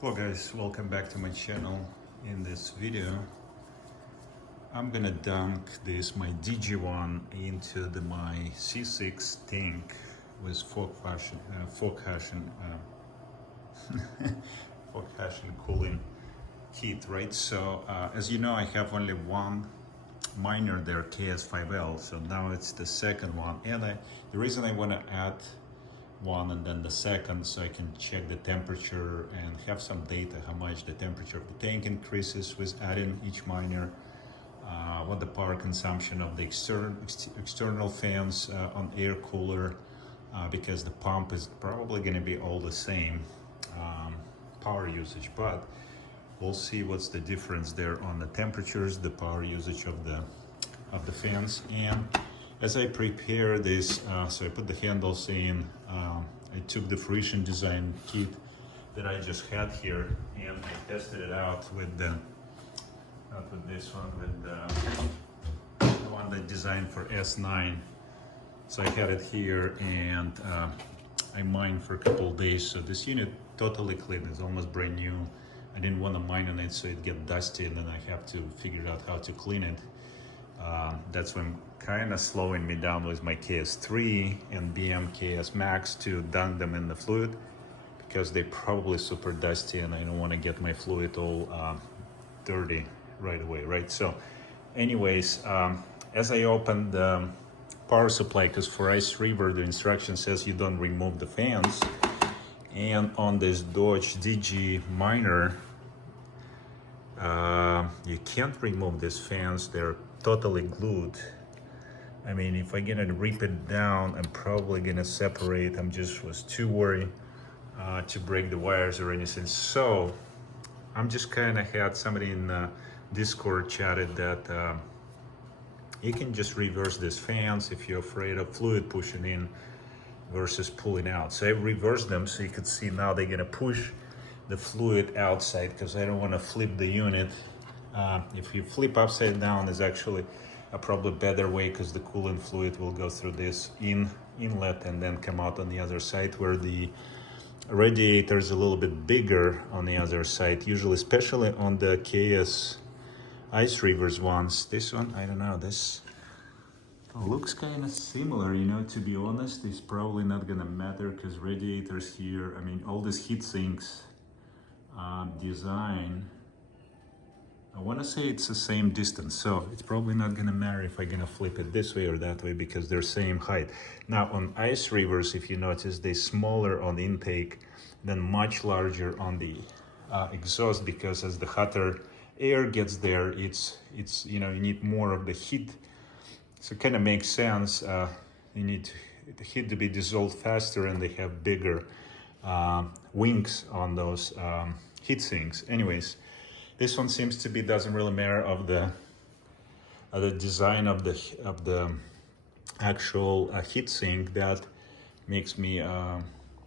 Hello guys, welcome back to my channel. In this video I'm gonna dunk my DG1 into my C6 tank with fork hashing cooling kit, right? So as you know, I have only one miner there, KS5L, so now it's the second one, and the reason I want to add one and then the second, so I can check the temperature and have some data how much the temperature of the tank increases with adding each miner, what the power consumption of the external fans on air cooler, because the pump is probably going to be all the same power usage, but we'll see what's the difference there on the temperatures, the power usage of the fans. And as I prepare this, so I put the handles in, I took the Fruition design kit that I just had here and I tested it out with not with this one, with the one that designed for S9. So I had it here and I mined for a couple of days. So this unit totally clean, it's almost brand new. I didn't want to mine on it so it get dusty and then I have to figure out how to clean it. That's when kind of slowing me down with my KS3 and BM KS Max to dunk them in the fluid, because they're probably super dusty and I don't want to get my fluid all dirty right away, right? So anyways, as I opened the power supply, because for Ice River the instruction says you don't remove the fans, and on this Dodge DG miner you can't remove these fans, they're totally glued. I mean, if I'm gonna rip it down, I'm probably gonna separate. Was too worried to break the wires or anything. So I'm just kind of had somebody in Discord chatted that you can just reverse these fans if you're afraid of fluid pushing in versus pulling out. So I reversed them so you could see now they're gonna push the fluid outside, because I don't want to flip the unit. If you flip upside down, is actually a probably better way, because the coolant fluid will go through this inlet and then come out on the other side, where the radiator is a little bit bigger on the other side, usually, especially on the KS Ice Rivers ones. This one, I don't know, this looks kind of similar, you know, to be honest. It's probably not gonna matter because radiators here, I mean, all these Heatsinks design, I want to say it's the same distance, so it's probably not gonna matter if I'm gonna flip it this way or that way, because they're same height. Now on Ice Rivers, if you notice, they're smaller on the intake, then much larger on the exhaust, because as the hotter air gets there, it's you know, you need more of the heat, so it kind of makes sense. You need the heat to be dissolved faster, and they have bigger wings on those Heatsinks. Anyways, this one seems to be, doesn't really matter of the design of the actual heatsink. That makes me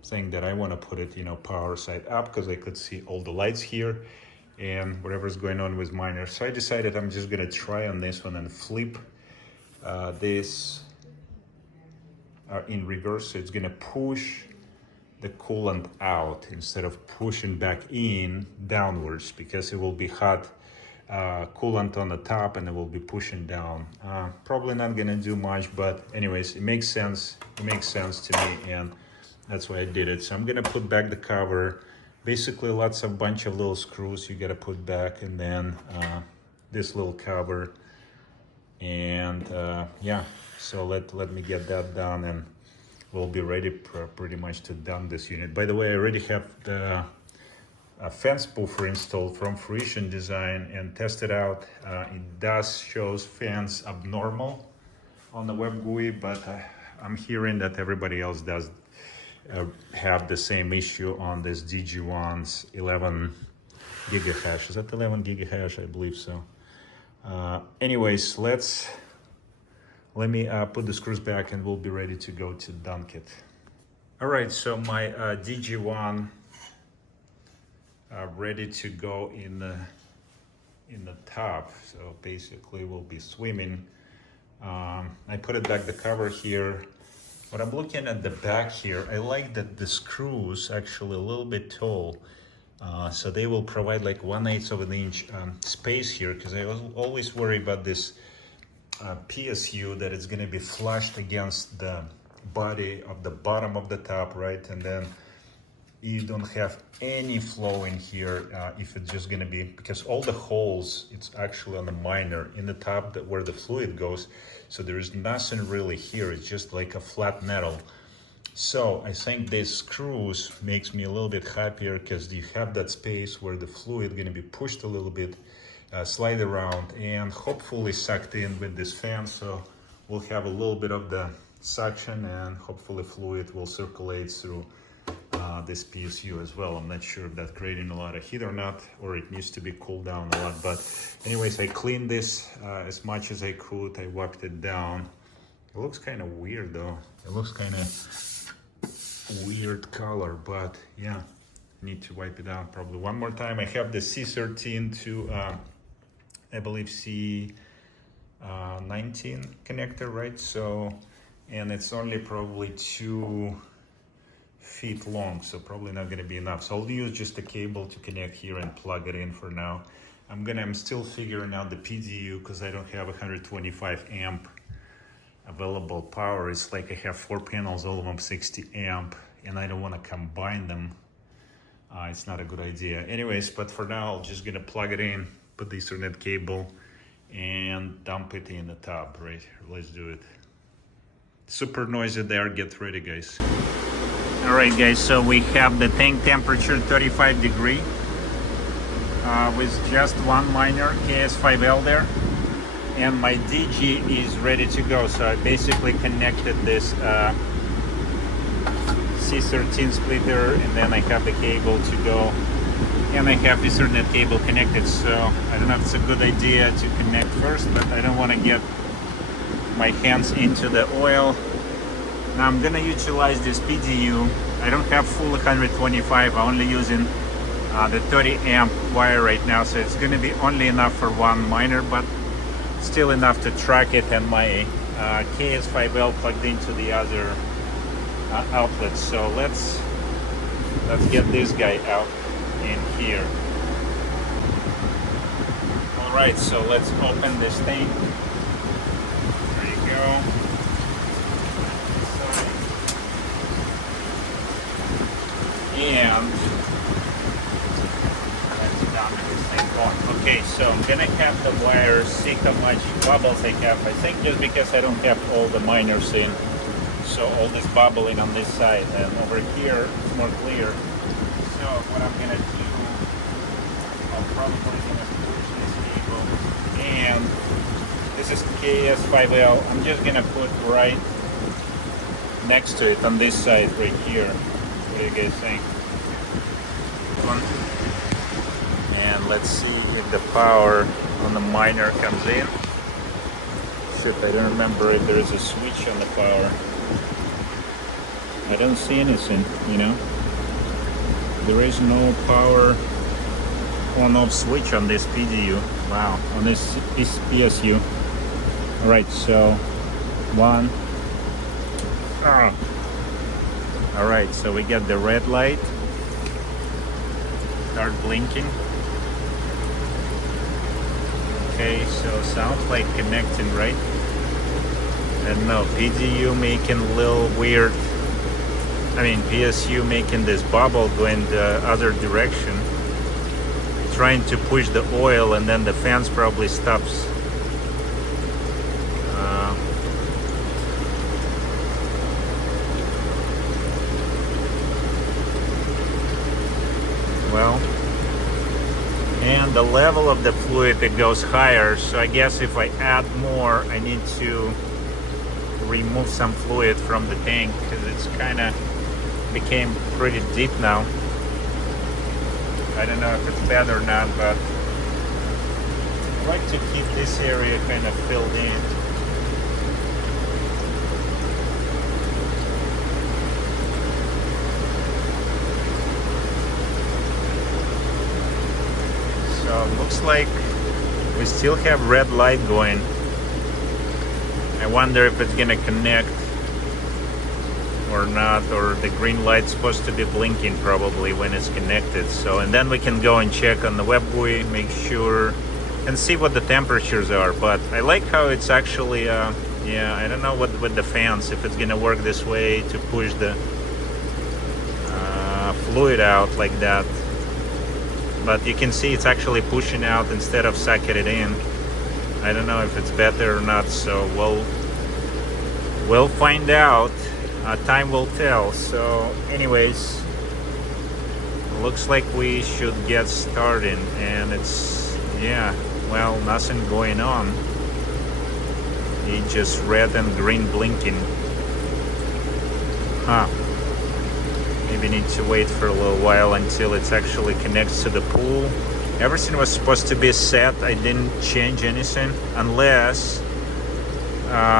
think that I want to put it, you know, power side up, because I could see all the lights here and whatever's going on with miner. So I decided I'm just gonna try on this one and flip this in reverse, so it's gonna push the coolant out instead of pushing back in downwards, because it will be hot coolant on the top and it will be pushing down. Probably not gonna do much, but anyways, it makes sense. It makes sense to me, and that's why I did it. So I'm gonna put back the cover. Basically, bunch of little screws you gotta put back, and then this little cover. And yeah, so let me get that done, and we'll be ready pretty much to dunk this unit. By the way, I already have the fan spoofer installed from Fruition design and tested out. It does shows fans abnormal on the web GUI, but I'm hearing that everybody else does have the same issue on this DG1's 11 gigahash. Is that 11 gigahash? I believe so. Anyways, let me put the screws back and we'll be ready to go to dunk it. All right, so my DG1 ready to go in the top. So basically we'll be swimming. I put it back the cover here. What I'm looking at the back here, I like that the screws actually a little bit tall. So they will provide like 1/8 of an inch space here, because I always worry about this PSU, that it's going to be flushed against the body of the bottom of the top, right? And then you don't have any flow in here if it's just going to be, because all the holes, it's actually on the miner in the top where the fluid goes. So there is nothing really here. It's just like a flat metal. So I think these screws makes me a little bit happier, because you have that space where the fluid going to be pushed a little bit, slide around, and hopefully sucked in with this fan. So we'll have a little bit of the suction, and hopefully fluid will circulate through this PSU as well. I'm not sure if that's creating a lot of heat or not, or it needs to be cooled down a lot. But anyways, I cleaned this as much as I could. I wiped it down. It looks kind of weird though. It looks kind of weird color, but yeah, need to wipe it out probably one more time. I have the C13 to I believe C19 connector, right? So, and it's only probably 2 feet long, so probably not going to be enough. So I'll use just a cable to connect here and plug it in for now. I'm still figuring out the PDU, because I don't have 125 amp available power. It's like I have 4 panels, all of them 60 amp, and I don't want to combine them. It's not a good idea. Anyways, but for now, I'm just gonna plug it in, put the Ethernet cable, and dump it in the tub, right? Let's do it. Super noisy there, get ready, guys. All right, guys, so we have the tank temperature 35 degree with just one miner, KS5L there. And my DG is ready to go. So I basically connected this C13 splitter, and then I have the cable to go, and I have Ethernet cable connected. So I don't know if it's a good idea to connect first, but I don't want to get my hands into the oil. Now I'm gonna utilize this PDU. I don't have full 125. I'm only using the 30 amp wire right now, so it's gonna be only enough for one miner, but still enough to track it, and my KS5L plugged into the other outlet. So let's get this guy out in here. All right, so let's open this thing. There you go. And let's dump this thing on. Okay, so I'm gonna have the wires, see how much bubbles I have. I think just because I don't have all the miners in, so all this bubbling on this side, and over here it's more clear. So what I'm gonna do, I'm probably gonna push this cable, and this is KS5L. I'm just gonna put right next to it on this side right here. What do you guys think? And let's see if the power on the miner comes in. Shit, I don't remember if there is a switch on the power. I don't see anything, you know. There is no power on-off switch on this PDU. Wow, on this PSU. All right, so one. Oh. All right, so we get the red light. Start blinking. Okay, so sounds like connecting, right? I don't know, PDU making a little weird. I mean, PSU making this bubble going the other direction. Trying to push the oil, and then the fans probably stops. Well, and the level of the fluid, it goes higher, so I guess if I add more, I need to remove some fluid from the tank, because it's kind of became pretty deep now. I don't know if it's bad or not, but I like to keep this area kind of filled in. So it looks like we still have red light going. I wonder if it's gonna connect or not, or the green light's supposed to be blinking probably when it's connected. So, and then we can go and check on the web GUI, make sure and see what the temperatures are. But I like how it's actually yeah, I don't know what with the fans, if it's gonna work this way to push the fluid out like that. But you can see it's actually pushing out instead of sucking it in. I don't know if it's better or not, so we'll find out. Time will tell. So anyways, looks like we should get started, and it's, yeah, well, nothing going on. It's just red and green blinking. Maybe need to wait for a little while until it actually connects to the pool. Everything was supposed to be set. I didn't change anything unless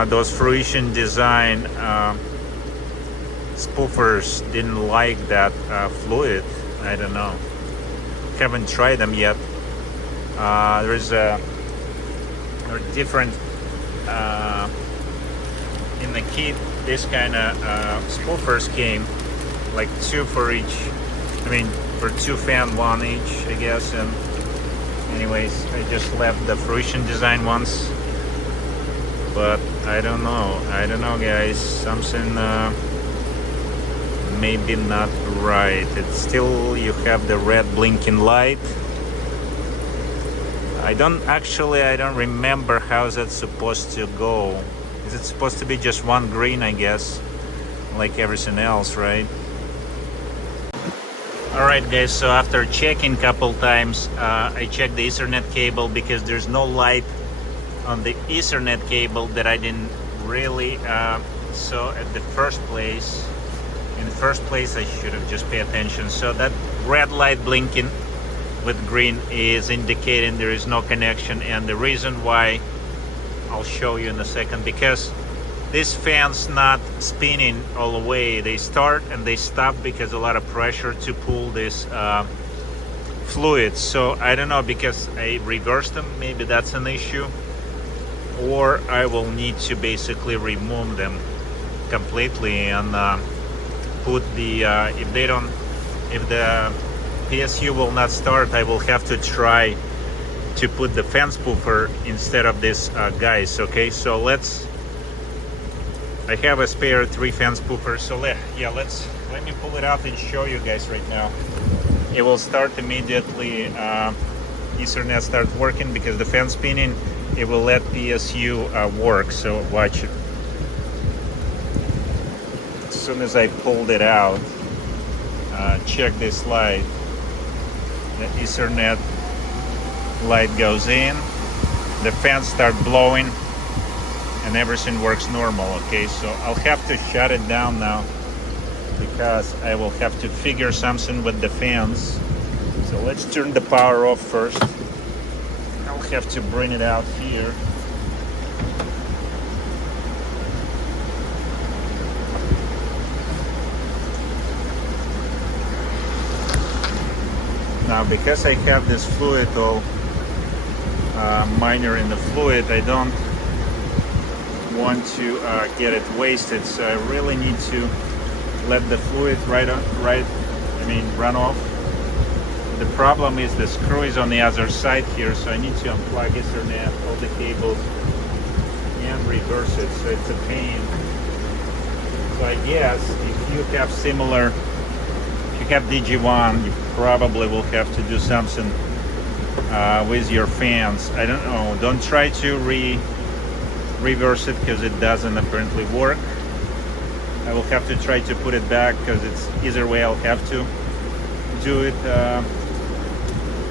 those Fruition Design spoofers didn't like that fluid. I don't know. Haven't tried them yet. There's a different in the kit. This kind of spoofers came, like 2 for each. I mean, for 2 fan, 1 each, I guess. And anyways, I just left the Fruition Design ones. But I don't know, guys. Something maybe not right. It's still, you have the red blinking light. I don't remember how that's supposed to go. Is it supposed to be just one green, I guess, like everything else, right? Alright guys, so after checking a couple times, I checked the Ethernet cable because there's no light on the Ethernet cable that I didn't really so in the first place I should have just paid attention. So that red light blinking with green is indicating there is no connection, and the reason why I'll show you in a second, because this fan's not spinning all the way. They start and they stop because a lot of pressure to pull this fluid. So I don't know, because I reversed them, maybe that's an issue, or I will need to basically remove them completely and put the if the PSU will not start, I will have to try to put the fan spoofer instead of this guys. Okay, so I have a spare 3 fan spoofers, so let me pull it out and show you guys right now. It will start immediately. Ethernet starts working because the fan spinning. It will let PSU work. So watch it. As soon as I pulled it out, check this light. The Ethernet light goes in. The fans start blowing, and everything works normal. Okay, so I'll have to shut it down now because I will have to figure something with the fans. So let's turn the power off first. I'll have to bring it out here. Now, because I have this fluid all minor in the fluid, I don't want to get it wasted, so I really need to let the fluid run off. The problem is the screw is on the other side here, so I need to unplug Ethernet, all the cables, and reverse it, so it's a pain. So I guess if you have similar, if you have DG1, you probably will have to do something with your fans. I don't know, don't try to reverse it because it doesn't apparently work. I will have to try to put it back because it's either way I'll have to do it.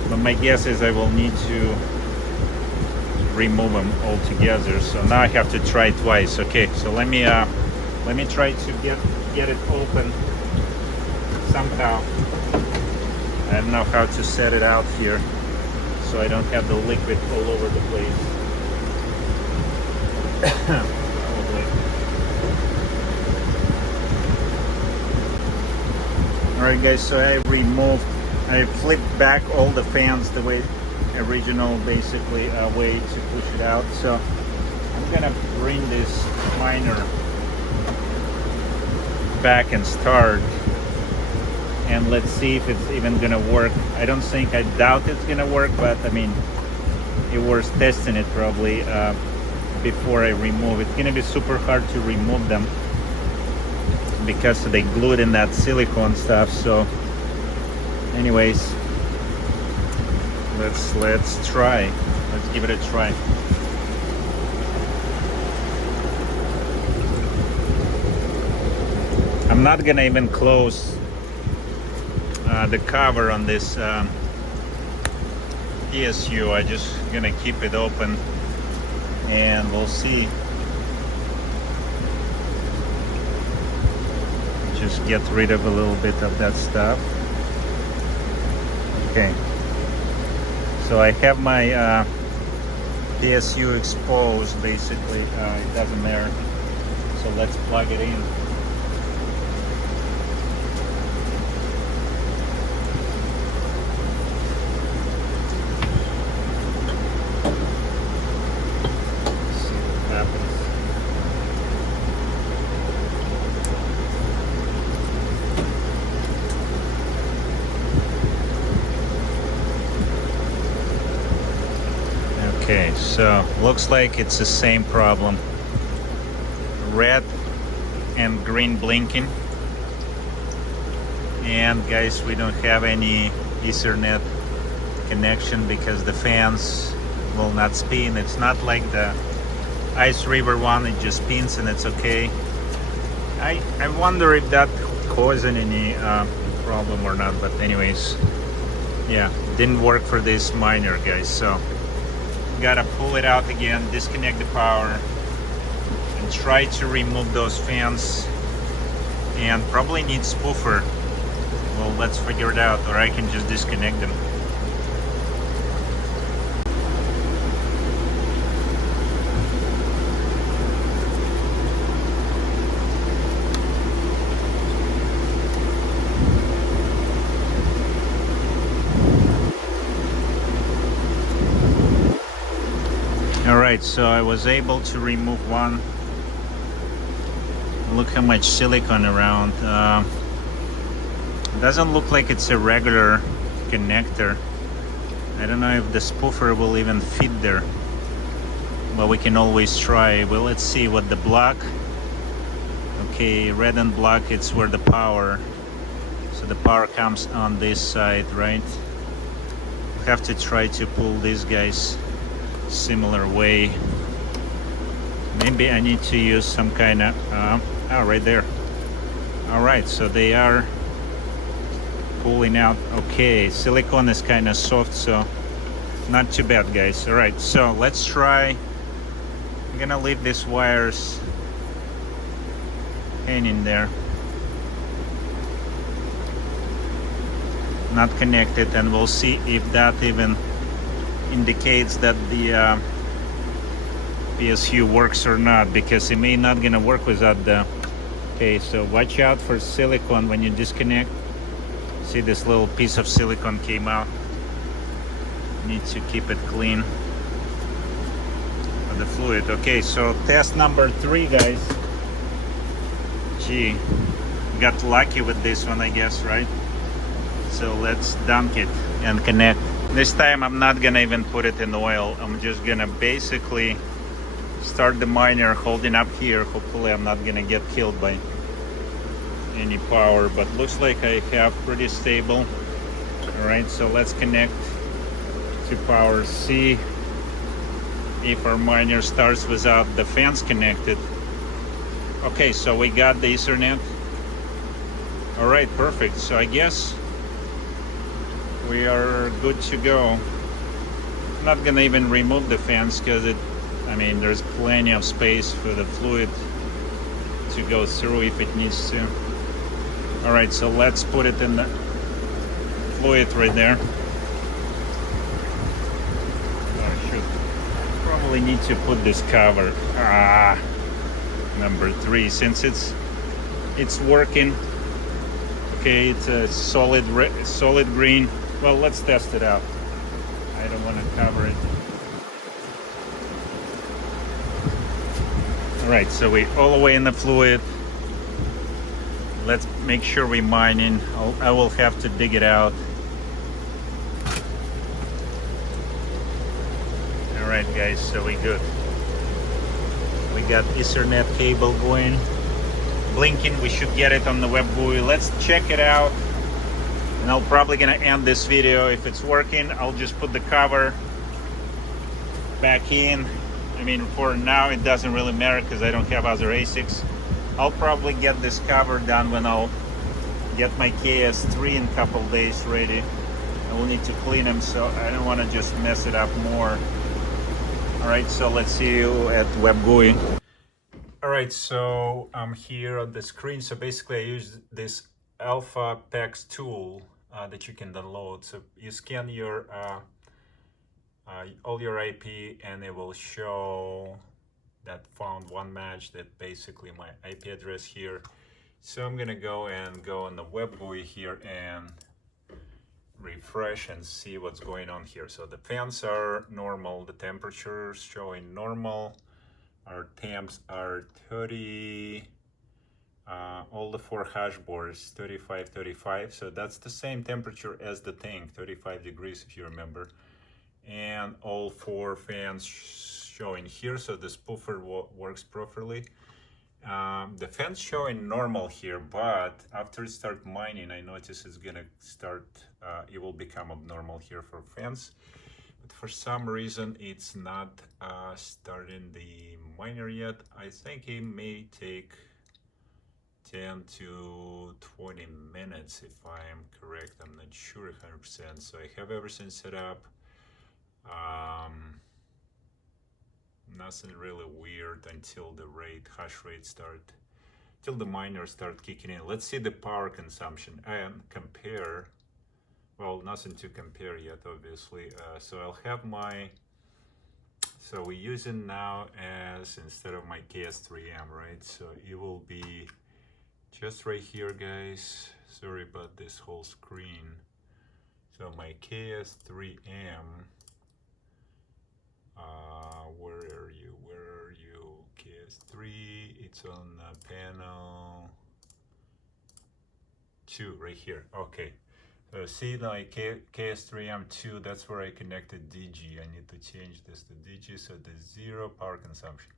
But my guess is I will need to remove them altogether. So now I have to try twice. Okay, so let me try to get it open somehow. I don't know how to set it out here so I don't have the liquid all over the place. Alright guys, so I flipped back all the fans the way original basically way to push it out. So I'm gonna bring this minor back and start, and let's see if it's even gonna work. I doubt it's gonna work, but I mean, it was testing it probably before I remove. It's gonna be super hard to remove them because they glued in that silicone stuff. So anyways, let's try. Let's give it a try. I'm not gonna even close the cover on this PSU. I just gonna keep it open and we'll see. Just get rid of a little bit of that stuff. Okay, so I have my PSU exposed basically. It doesn't matter, so let's plug it in. Okay, so looks like it's the same problem. Red and green blinking. And guys, we don't have any Ethernet connection because the fans will not spin. It's not like the Ice River one, it just spins and it's okay. I wonder if that causing any problem or not, but anyways, yeah, didn't work for this miner, guys. So gotta pull it out again, disconnect the power, and try to remove those fans. And probably need spoofer. Well, let's figure it out, or I can just disconnect them. Alright, so I was able to remove one. Look how much silicone around. Doesn't look like it's a regular connector. I don't know if the spoofer will even fit there, but we can always try. Well, let's see what the block. Okay, red and black, it's where the power. So the power comes on this side, right? Have to try to pull these guys similar way. Maybe I need to use some kind of oh, right there. All right, so they are pulling out. Okay, silicone is kind of soft, so not too bad, guys. All right, so let's try. I'm gonna leave these wires hanging there, not connected, and we'll see if that even indicates that the PSU works or not, because it may not gonna work without the. Okay, so watch out for silicone when you disconnect. See, this little piece of silicone came out. Need to keep it clean of the fluid. Okay, so test number 3, guys. Gee, got lucky with this one, I guess, right? So let's dunk it and connect. This time I'm not gonna even put it in oil. I'm just gonna basically start the miner holding up here. Hopefully I'm not gonna get killed by any power, but looks like I have pretty stable. All right, so let's connect to power. See if our miner starts without the fans connected. Okay, so we got the Ethernet. All right, perfect. So I guess we are good to go. I'm not gonna even remove the fans because I mean, there's plenty of space for the fluid to go through if it needs to. All right, so let's put it in the fluid right there. I should probably need to put this cover. Number 3, since it's working. Okay, it's a solid green. Well, let's test it out. I don't want to cover it. All right, so we all the way in the fluid. Let's make sure we mining. I will have to dig it out. All right, guys, so we good. We got Ethernet cable going, blinking. We should get it on the web GUI. Let's check it out. And I'm probably gonna end this video. If it's working, I'll just put the cover back in. I mean, for now, it doesn't really matter because I don't have other ASICs. I'll probably get this cover done when I'll get my KS3 in a couple days ready. I will need to clean them, so I don't want to just mess it up more. All right, so let's see you at web GUI. All right, so I'm here on the screen. So basically I use this ElphaPex tool that you can download. So you scan your all your IP and it will show that found one match, that basically my IP address here. So I'm gonna go on the web GUI here and refresh and see what's going on here. So the fans are normal, the temperatures showing normal, our temps are 30, all the 4 hash boards 35, 35. So that's the same temperature as the tank, 35 degrees if you remember. And all 4 fans showing here, so the spoofer works properly. The fans showing normal here, but after it start mining, I notice it's gonna start, it will become abnormal here for fans. But for some reason, it's not starting the miner yet. I think it may take 10 to 20 minutes if I am correct. I'm not sure 100%. So I have everything set up. Nothing really weird until the hash rate till the miners start kicking in. Let's see the power consumption and compare. Well, nothing to compare yet, obviously. So I'll have so we're using now as, instead of my KS3M, right? So it will be just right here, guys. Sorry about this whole screen. So my KS3M, where are you? KS3, it's on panel 2 right here. Okay, so see like KS3M2, that's where I connected DG. I need to change this to DG, so there's 0 power consumption.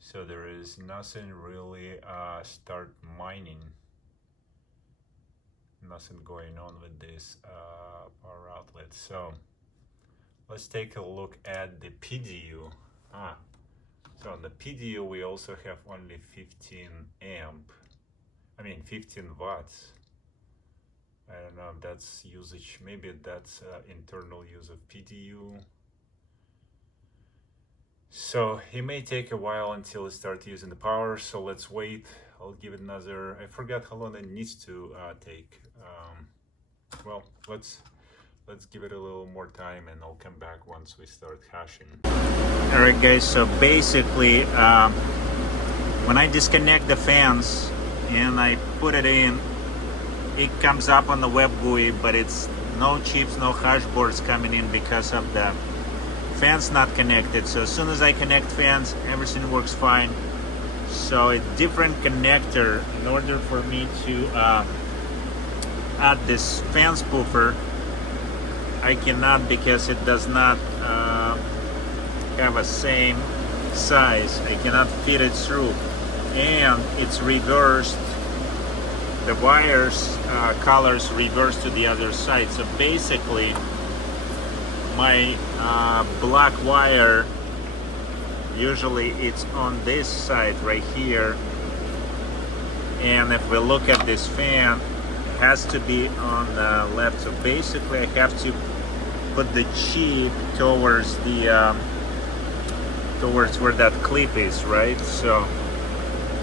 So there is nothing really start mining. Nothing going on with this power outlet. So let's take a look at the PDU. So on the PDU we also have only 15 watts. I don't know if that's usage, maybe that's internal use of PDU. So it may take a while until it starts using the power, so let's wait. I'll give it another, I forgot how long it needs to take. Well, let's give it a little more time and I'll come back once we start hashing. All right, guys, so basically when I disconnect the fans and I put it in, it comes up on the web GUI, but it's no chips, no hash boards coming in because of the fans not connected. So as soon as I connect fans, everything works fine. So a different connector in order for me to add this fan spoofer, I cannot, because it does not have a same size. I cannot fit it through, and it's reversed. The wires colors reversed to the other side. So basically my black wire, usually it's on this side right here, and if we look at this fan, it has to be on the left. So basically I have to put the chip towards the towards where that clip is, right? So,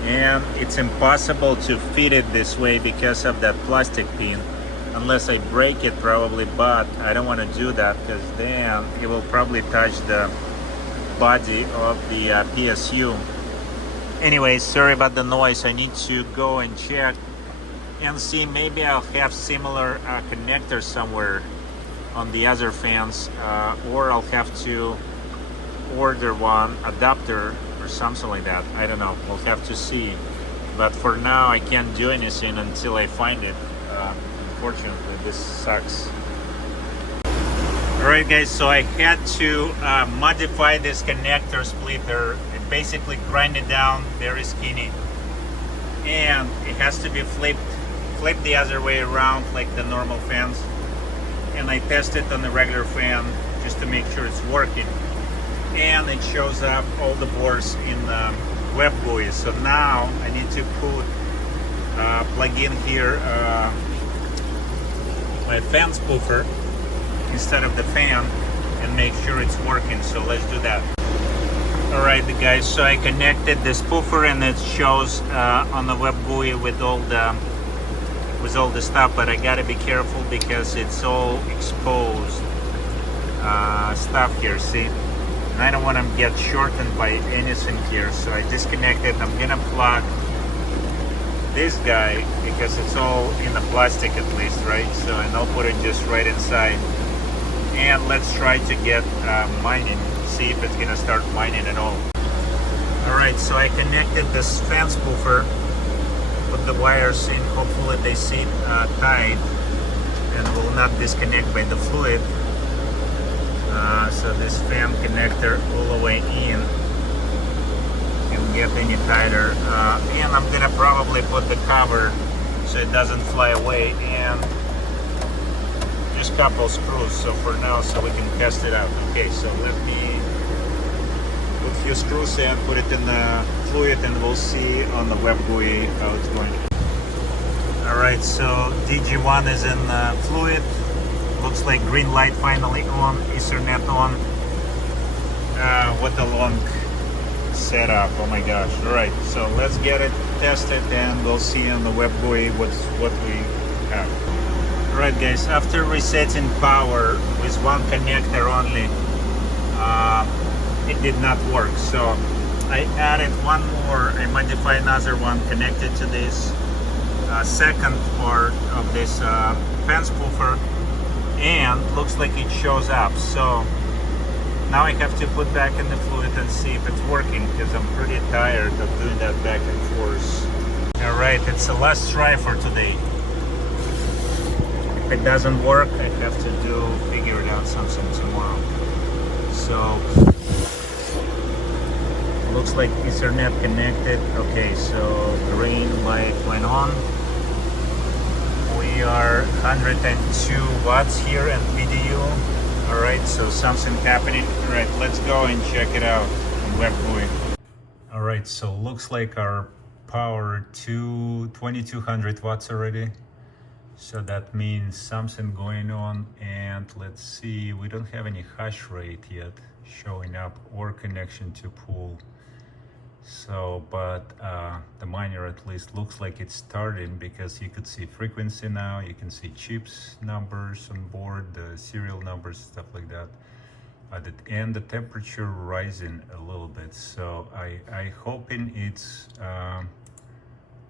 and it's impossible to fit it this way because of that plastic pin, unless I break it probably, but I don't want to do that because then it will probably touch the body of the PSU. Anyway, sorry about the noise. I need to go and check and see, maybe I'll have similar connectors somewhere on the other fans, or I'll have to order one adapter or something like that. I don't know, we'll have to see. but for now I can't do anything until I find it. Unfortunately, this sucks. Alright guys, so I had to modify this connector splitter and basically grind it down very skinny, and it has to be flipped the other way around like the normal fans, and I tested on the regular fan just to make sure it's working, and it shows up all the bores in the web buoy. So now I need to plug in here my fan spoofer instead of the fan and make sure it's working. So let's do that. Alright guys, so I connected the spoofer and it shows on the web buoy with all the stuff, but I gotta be careful because it's all exposed stuff here, see? And I don't want to get shortened by anything here, so I disconnected. I'm gonna plug this guy because it's all in the plastic at least, right? So, and I'll put it just right inside. And let's try to get mining, see if it's gonna start mining at all. Alright, so I connected this fan spoofer, put the wires in, hopefully they sit tight and will not disconnect by the fluid. So this fan connector all the way in can get any tighter, and I'm gonna probably put the cover so it doesn't fly away, and just couple screws so for now, so we can test it out. Okay, so let me put a few screws in, put it in the fluid, and we'll see on the web buoy how it's going. Alright, so DG1 is in fluid. Looks like green light finally on, Ethernet on. What a long setup, oh my gosh. Alright, so let's get it tested and we'll see on the web buoy what we have. Alright guys, after resetting power with one connector only, it did not work. So I added one more, I modified another one connected to this second part of this fan spoofer, and looks like it shows up. So now I have to put back in the fluid and see if it's working, because I'm pretty tired of doing that back and forth. Alright, it's the last try for today. If it doesn't work, I have to figure it out something tomorrow. So looks like Ethernet connected. Okay, so green light went on. We are 102 watts here at PDU. Alright, so something happening. Alright, let's go and check it out on web buoy. Alright, so looks like our power to 2200 watts already. So that means something going on, and let's see, we don't have any hash rate yet showing up or connection to pool. So, but the miner at least looks like it's starting, because you could see frequency now, you can see chips numbers on board, the serial numbers, stuff like that. And the temperature rising a little bit. So I hoping it's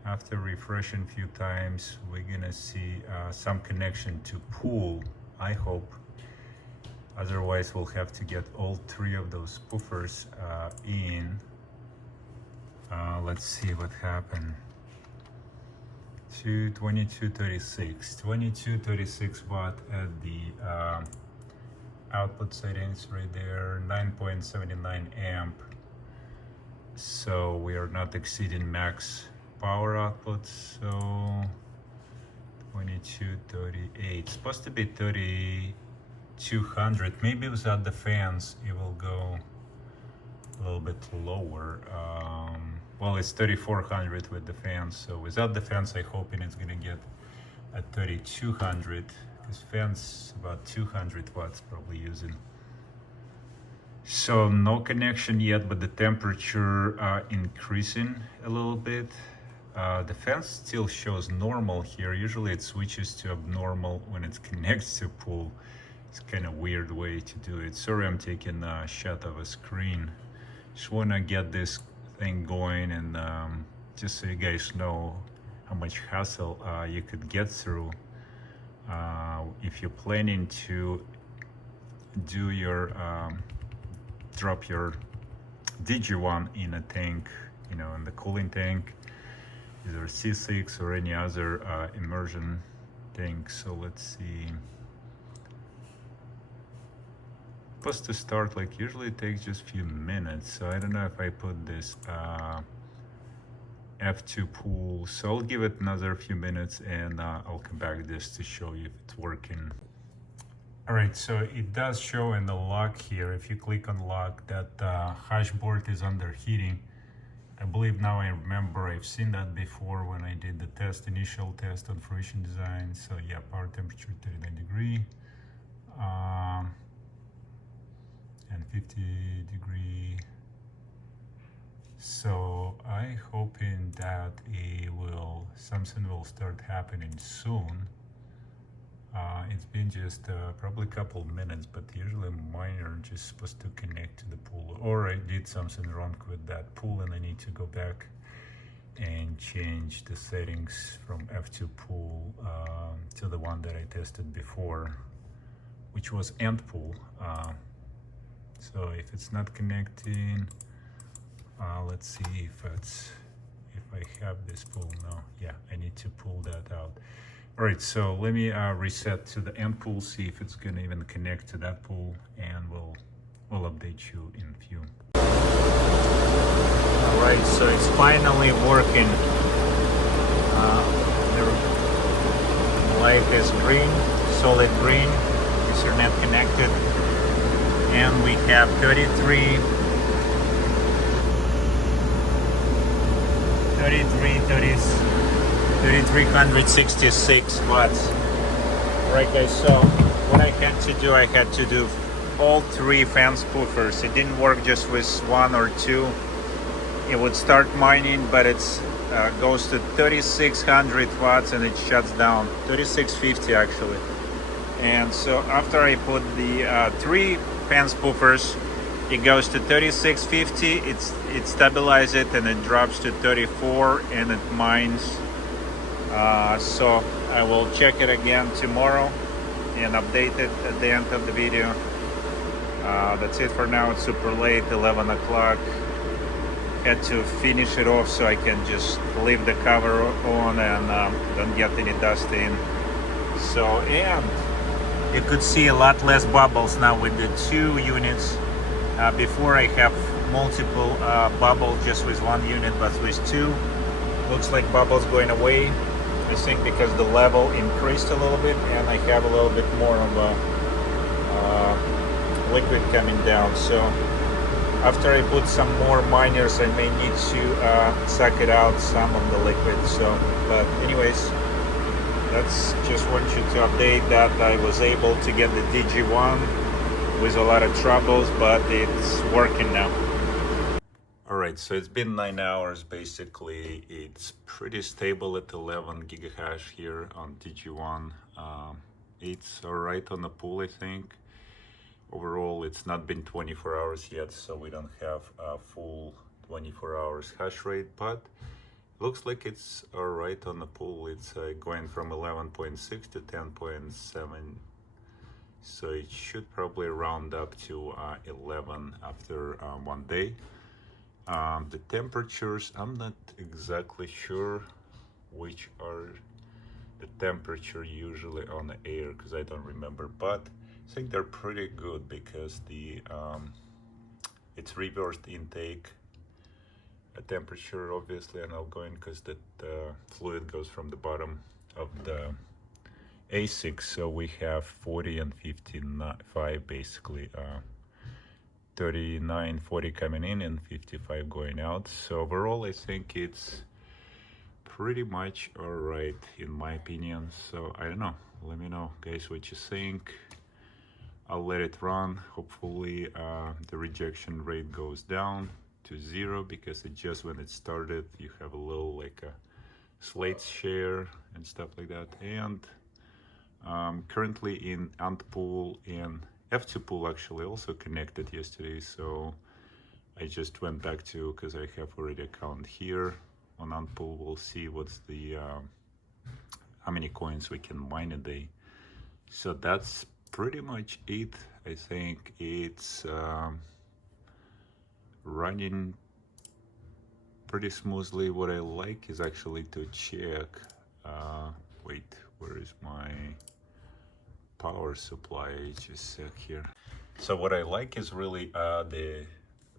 after refreshing a few times, we're gonna see some connection to pool, I hope. Otherwise we'll have to get all three of those spoofers in. Let's see what happened. 2236 watt at the output settings right there, 9.79 amp. So we are not exceeding max power output. So 2238, supposed to be 3200. Maybe without the fans it will go a little bit lower. Well, it's 3400 with the fans, so without the fans I hoping it's gonna get at 3200, because fans about 200 watts probably using. So no connection yet, but the temperature increasing a little bit. The fan still shows normal here. Usually it switches to abnormal when it connects to pool. It's kind of weird way to do it. Sorry, I'm taking a shot of a screen. Just want to get this thing going, and just so you guys know how much hassle you could get through if you're planning to do your drop your DG1 in a tank, you know, in the cooling tank. either C6 or any other immersion thing. So let's see. Supposed to start like usually it takes just a few minutes. So I don't know if I put this F2 pool. So I'll give it another few minutes and I'll come back just to show you if it's working. All right, so it does show in the lock here. If you click on lock, that hash board is under heating. I believe now I remember I've seen that before when I did the test, initial test on Fruition Design. So yeah, power temperature 39 degree and 50 degree. So I hoping that something will start happening soon. It's been just probably a couple minutes, but usually miner just supposed to connect to the pool, or I did something wrong with that pool and I need to go back and change the settings from F2 pool to the one that I tested before, which was end pool. So if it's not connecting, let's see if I have this pool. No, yeah, I need to pull that out. All right, so let me reset to the end pool, see if it's gonna even connect to that pool, and we'll update you in a few. All right, so it's finally working. The light is green, solid green, Ethernet connected, and we have 3,366 watts. Right guys, so what I had to do all three fan spoofers. It didn't work just with one or two. It would start mining, but it's goes to 3,600 watts and it shuts down. 3,650 actually. And so after I put the three fan spoofers, it goes to 3,650, it stabilizes it and it drops to 34 and it mines. So I will check it again tomorrow and update it at the end of the video. That's it for now. It's super late, 11 o'clock. Had to finish it off so I can just leave the cover on and don't get any dust in. So, and you could see a lot less bubbles now with the two units. Before I have multiple bubbles just with one unit, but with two, looks like bubbles going away. I think because the level increased a little bit and I have a little bit more of a liquid coming down. So after I put some more miners, I may need to suck it out some of the liquid. So, but anyways, that's just want you to update that I was able to get the DG1 with a lot of troubles, but it's working now. All right, so it's been 9 hours basically. It's pretty stable at 11 gigahash here on DG1. It's all right on the pool, I think. Overall, it's not been 24 hours yet, so we don't have a full 24 hours hash rate, but looks like it's all right on the pool. It's going from 11.6 to 10.7. So it should probably round up to 11 after 1 day. The temperatures, I'm not exactly sure which are the temperature usually on the air because I don't remember, but I think they're pretty good because the it's reversed intake temperature obviously and outgoing because the fluid goes from the bottom of the Asics, so we have 40 and 55 basically, 39, 40 coming in and 55 going out. So overall I think it's pretty much all right in my opinion. So I don't know, let me know guys what you think. I'll let it run. Hopefully the rejection rate goes down to 0 because it just when it started you have a little like a slate share and stuff like that. And currently in ant pool and F2 pool actually also connected yesterday, so I just went back to, because I have already account here on ant pool. We'll see what's the how many coins we can mine a day. So that's pretty much it. I think it's running pretty smoothly. What I like is actually to check, wait, where is my power supply? Just a sec here. So what I like is really the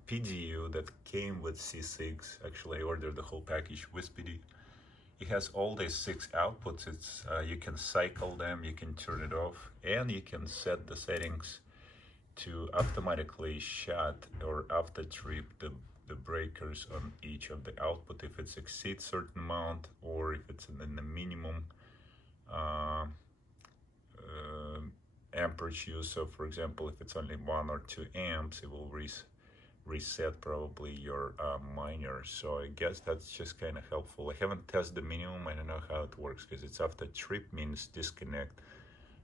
PDU that came with C6. Actually, I ordered the whole package with PDU. It has all these 6 outputs. It's you can cycle them, you can turn it off, and you can set the settings to automatically shut or after trip the breakers on each of the output if it exceeds certain amount or if it's in the minimum amperage use. So for example, if it's only 1 or 2 amps, it will reset probably your miner. So I guess that's just kind of helpful. I haven't tested the minimum. I don't know how it works because it's after trip means disconnect.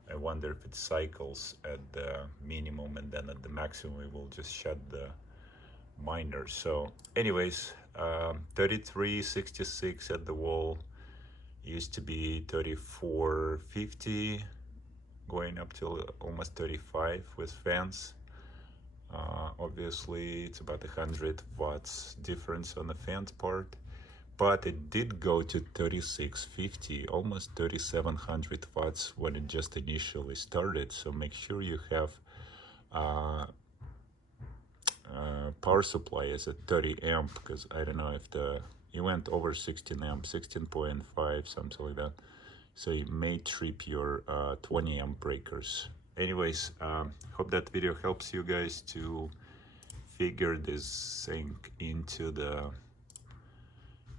I wonder if it cycles at the minimum and then at the maximum it will just shut the miner. So anyways, 3366 at the wall, used to be 3450, going up to almost 35 with fans. Obviously it's about 100 watts difference on the fans part, but it did go to 3650, almost 3700 watts when it just initially started. So make sure you have power supply is at 30 amp, because I don't know if you went over 16 amp, 16.5, something like that. So you may trip your 20 amp breakers. Anyways, hope that video helps you guys to figure this thing into the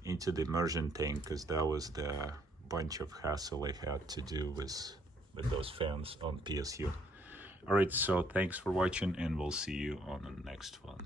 immersion tank, because that was the bunch of hassle I had to do with those fans on PSU. All right, so thanks for watching, and we'll see you on the next one.